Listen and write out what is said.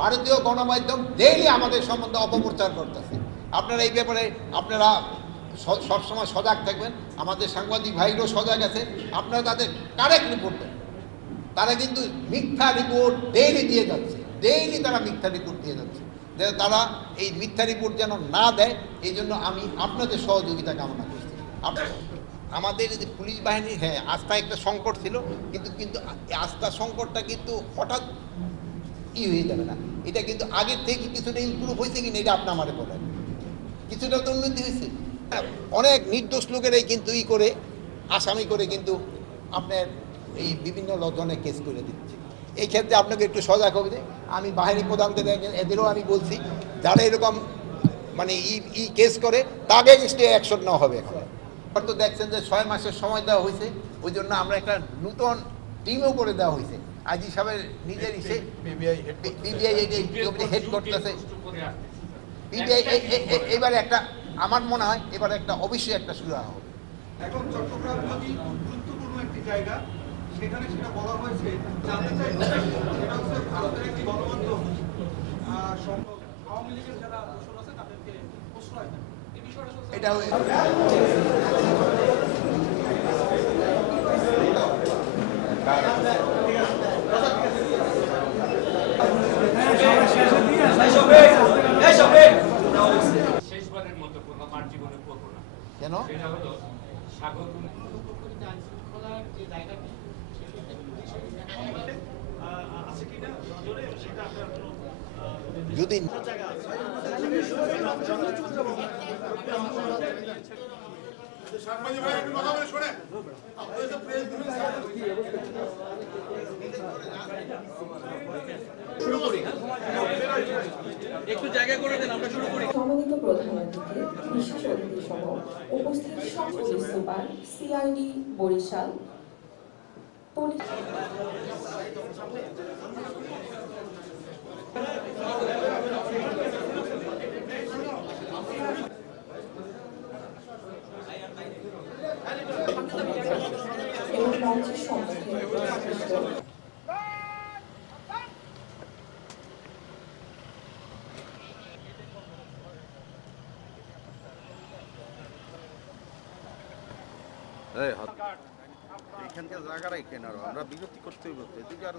ভারতীয় গণমাধ্যম ডেইলি আমাদের সম্বন্ধে অপপ্রচার করতেছে। আপনারা এই ব্যাপারে আপনারা সবসময় সজাগ থাকবেন। আমাদের সাংবাদিক ভাইরাও সজাগ আছে, আপনারা তাদের কারেক্ট রিপোর্ট দেন। তারা কিন্তু মিথ্যা রিপোর্ট ডেইলি দিয়ে যাচ্ছে, ডেইলি তারা মিথ্যা রিপোর্ট দিয়ে যাচ্ছে। তারা এই মিথ্যা রিপোর্ট যেন না দেয়, এই জন্য আমি আপনাদের সহযোগিতা কামনা করছি। আমাদের যে পুলিশ বাহিনীর আস্থা একটা সংকট ছিল, কিন্তু আস্থা সংকটটা কিন্তু হঠাৎ হয়ে যাবে না। এটা কিন্তু আগের থেকে কিছুটা ইমপ্রুভ হয়েছে কিনা এটা আপনি আমারে বলেন। কিছুটা তো উন্নতি হয়েছে। অনেক নির্দোষ লোকেরাই কিন্তু করে আসামি করে কিন্তু আপনার এই বিভিন্ন লজনে কেস করে দিচ্ছে। এই ক্ষেত্রে আপনাকে একটু সজাগ হবে। আমি বাহিনী প্রধানদের এদেরও আমি বলছি, যারা এরকম মানে কেস করে তাকে অ্যাকশন নেওয়া হবে। এখন তো দেখছেন যে 6 মাসের সময় দেওয়া হয়েছে, ওই জন্য আমরা একটা নতুন টিমও করে দেওয়া হয়েছে। আজি সাহেবের নিজের বিবিআই হেড করতেছে। এবারে একটা আমার মনে হয় এবারে একটা অবশ্যই একটা শুরু হবে। এখন চট্টগ্রাম নদী গুরুত্বপূর্ণ একটি জায়গা, সেখানে সেটা বলা হয়েছে। জানতে চাই এটা হচ্ছে ভারতের একটি গণমাধ্যম আওয়ামী লীগের যারা দোষর আছে তাদেরকে প্রশ্রয় দেয়। এই বিষয়টা এটা শেষবারের মতো আমার জীবনে করবো না। কেন? সেটা হলো স্বাগত যদি একটু জায়গা করে দেন, আমরা শুরু করি। সম্মানিত প্রধান অতিথি, বিশেষ অতিথি সহ উপস্থিত সব police super, CID Barisal, police এবং মঞ্চের সম্মুখে এখানকার জায়গা রাখেন, আর আমরা বিরতি করতে হইব, এদিকে আর